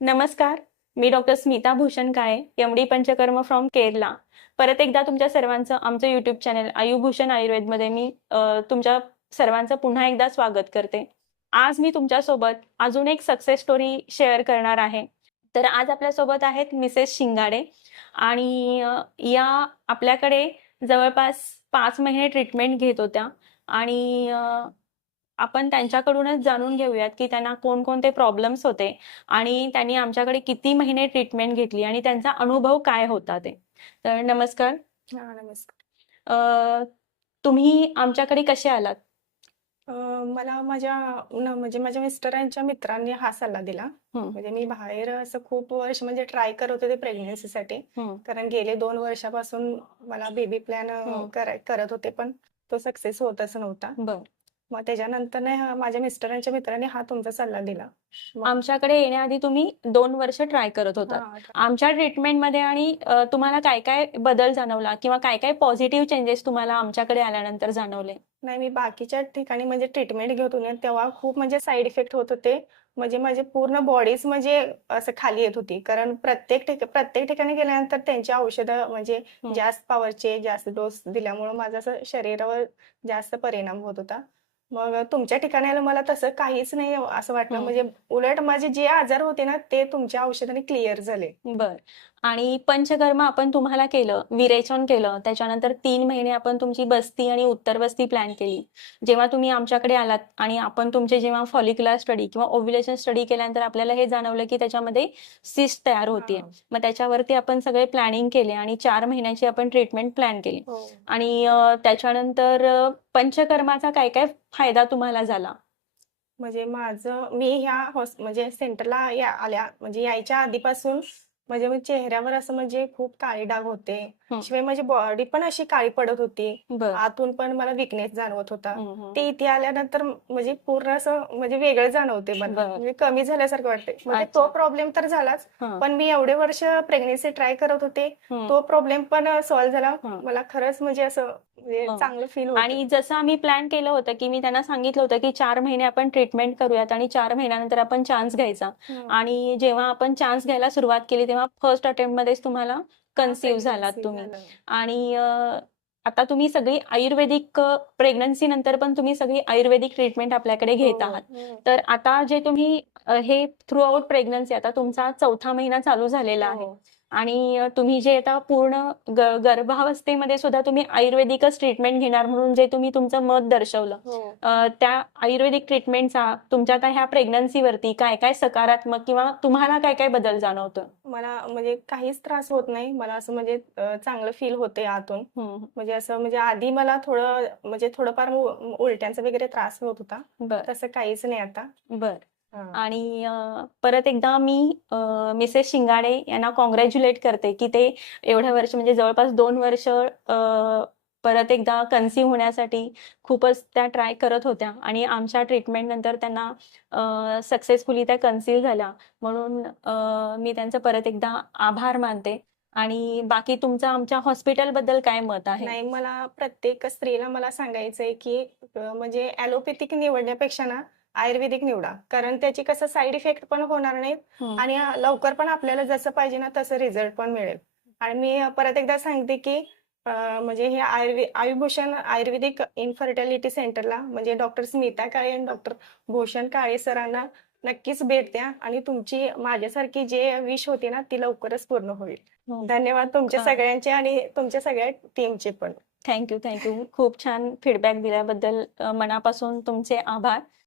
नमस्कार. मी doctor Smita Bhushan Kale, MD. Panchakarma from Kerala. परत एकदा तुमच्या सर्वांचं आमचं यूट्यूब चॅनल आयुभूषण आयुर्वेदमध्ये मी तुमच्या सर्वांचं पुन्हा एकदा स्वागत करते. आज मी तुमच्यासोबत अजून एक सक्सेस स्टोरी शेअर करणार आहे. तर आज आपल्यासोबत आहेत मिसेस शिंगाडे आणि या आपल्याकडे जवळपास 5 महिने ट्रीटमेंट घेत होत्या आणि आपण त्यांच्याकडूनच जाणून घेऊयात की त्यांना कोणकोणते प्रॉब्लेम्स होते आणि त्यांनी आमच्याकडे किती महिने ट्रीटमेंट घेतली आणि त्यांचा अनुभव काय होता ते. तर नमस्कार. हां, नमस्कार. अ, तुम्ही आमच्याकडे कसे आलात? मला म्हणजे माझ्या मिस्टरांच्या मित्रांनी हा सल्ला दिला. हं, म्हणजे मी बाहेर असं खूप वर्ष म्हणजे ट्राय करत होते प्रेग्नन्सीसाठी. हं, कारण गेले 2 वर्षापासून मला बेबी प्लॅन हं. करत होते, पण तो सक्सेस होतच नव्हता. बरं. मग त्याच्यानंतर माझ्या मिस्टरांच्या मित्रांनी हा तुमचा सल्ला दिला. मग आमच्याकडे येण्याआधी तुम्ही 2 वर्ष ट्राय करत होतात. हां, आमच्या ट्रीटमेंटमध्ये आणि तुम्हाला काय-काय बदल जाणवला किंवा काय-काय पॉझिटिव्ह चेंजेस तुम्हाला आमच्याकडे आल्यानंतर जाणवले? नाही, मी बाकीच्या ठिकाणी म्हणजे ट्रीटमेंट घेत होते तेव्हा खूप म्हणजे साइड इफेक्ट होत होते. म्हणजे माझी पूर्ण बॉडीच म्हणजे असं खाली येत होती. कारण प्रत्येक ठिकाणी गेल्यानंतर त्यांची औषधं म्हणजे हं, जास्त पॉवरचे, जास्त डोस दिल्यामुळं माझं असं शरीरावर जास्त परिणाम होत होता. मग तुमच्या ठिकाणी आलं मला तसं काहीच नाही असं वाटलं. हं. म्हणजे उलट माझे जे आजार होते ना, ते तुमच्या औषधाने क्लिअर झाले. बरं. आणि पंचकर्म आपण तुम्हाला केलं, विरेचन केलं, त्याच्यानंतर 3 महिने आपण तुमची बस्ती आणि उत्तर बस्ती प्लॅन केली. जेव्हा तुम्ही आमच्याकडे आलात आणि आपण तुमचे जेव्हा फॉलिक्युलर स्टडी किंवा ओव्ह्युलेशन स्टडी केल्यानंतर आपल्याला हे जाणवलं, की त्याच्यामध्ये सिस्ट तयार होतीये. हां. मग त्याच्यावरती आपण सगळे प्लॅनिंग केले आणि 4 महिन्याची आपण ट्रीटमेंट प्लॅन केली. हो. आणि त्याच्यानंतर पंचकर्माचा काय-काय फायदा तुम्हाला झाला? म्हणजे मी ह्या म्हणजे सेंटरला म्हणजे यायच्या आधीपासून म्हणजे मी चेहऱ्यावर असं म्हणजे खूप काळे डाग होते. हं. शिवाय माझी बॉडी पण अशी काळी पडत होती. बरं. आतून पण मला विकनेस जाणवत होता. हं, हं, ते हं. इथे आल्यानंतर म्हणजे पूर्ण असं म्हणजे वेगळं जाणवते मला. बरं. म्हणजे कमी झाल्यासारखं वाटतंय. म्हणजे तो अच्छा. प्रॉब्लेम तर झालाच. हं, पण मी एवढे वर्ष प्रेग्नन्सी ट्राय करत होते. हं, तो प्रॉब्लेम पण सॉल्व्ह झाला. हं. मला खरंच म्हणजे असं म्हणजे हं. चांगलं फील होतंय. आणि जसं आम्ही प्लॅन केलं होतं, की मी त्यांना सांगितलं होतं, की 4 महिने आपण ट्रीटमेंट करूयात आणि 4 महिन्यानंतर आपण चान्स घ्यायचा. हं. आणि जेव्हा आपण चान्स घ्यायला सुरुवात केली, तेव्हा फर्स्ट अटेम्प्टमध्येच तुम्हाला हां, कन्सीव्ह झालात प्रेग्नन्सी तुम्ही. झालं. आणि आता तुम्ही सगळी आयुर्वेदिक प्रेग्नन्सी नंतर पण तुम्ही सगळी आयुर्वेदिक ट्रीटमेंट आपल्याकडे हो. घेत आहात. हं. तर आता जे तुम्ही हे थ्रू आउट प्रेग्नन्सी आता तुमचा 4था महिना चालू झालेला आहे. हो. आणि तुम्ही जे आता पूर्ण गर्भावस्थेमध्ये सुद्धा तुम्ही आयुर्वेदिकच ट्रीटमेंट घेणार म्हणून जे तुम्ही तुमचं मत दर्शवलं. हो. त्या आयुर्वेदिक ट्रीटमेंटचा तुमच्या आता ह्या प्रेग्नन्सीवरती काय-काय सकारात्मक किंवा तुम्हाला काय-काय बदल जाणवतो? मला म्हणजे काहीच त्रास होत नाही. मला असं म्हणजे चांगलं फील होतंय आतून. हं, म्हणजे असं म्हणजे आधी मला थोडं म्हणजे थोडंफार उलट्यांचा वगैरे त्रास होत होता. बरं, तसं काहीच नाही आता. बरं. हां. आणि परत एकदा मी मिसेस शिंगाडे यांना काँग्रॅच्युलेट करते, की ते एवढ्या वर्ष म्हणजे जवळपास 2 वर्ष परत एकदा कन्सीव्ह होण्यासाठी खूपच त्या ट्राय करत होत्या आणि आमच्या ट्रीटमेंटनंतर त्यांना सक्सेसफुली त्या कन्सीव्ह झाल्या. म्हणून मी त्यांचं परत एकदा आभार मानते. आणि बाकी तुमचं आमच्या हॉस्पिटलबद्दल काय मत आहे? नाही, मला प्रत्येक स्त्रीला मला सांगायचंय, की म्हणजे ॲलोपॅथिक निवडण्यापेक्षा ना आयुर्वेदिक निवडा. कारण त्याची कसं साइड इफेक्ट पण होणार नाहीत हं, आणि लवकर पण आपल्याला जसं पाहिजे ना तसं रिझल्ट पण मिळेल. आणि मी परत एकदा सांगते, की म्हणजे हे आयुभूषण आयुर्वेदिक इन्फर्टिलिटी सेंटरला म्हणजे डॉक्टर स्मिता काळे आणि डॉक्टर भूषण काळे सरांना नक्कीच भेट द्या आणि तुमची माझ्यासारखी जे विश होती ना ती लवकरच पूर्ण होईल. हं. धन्यवाद तुमच्या सगळ्यांचे आणि तुमच्या सगळ्या टीमचे पण. Thank you, thank you. खूप छान फीडबॅक दिल्याबद्दल मनापासून तुमचे आभार.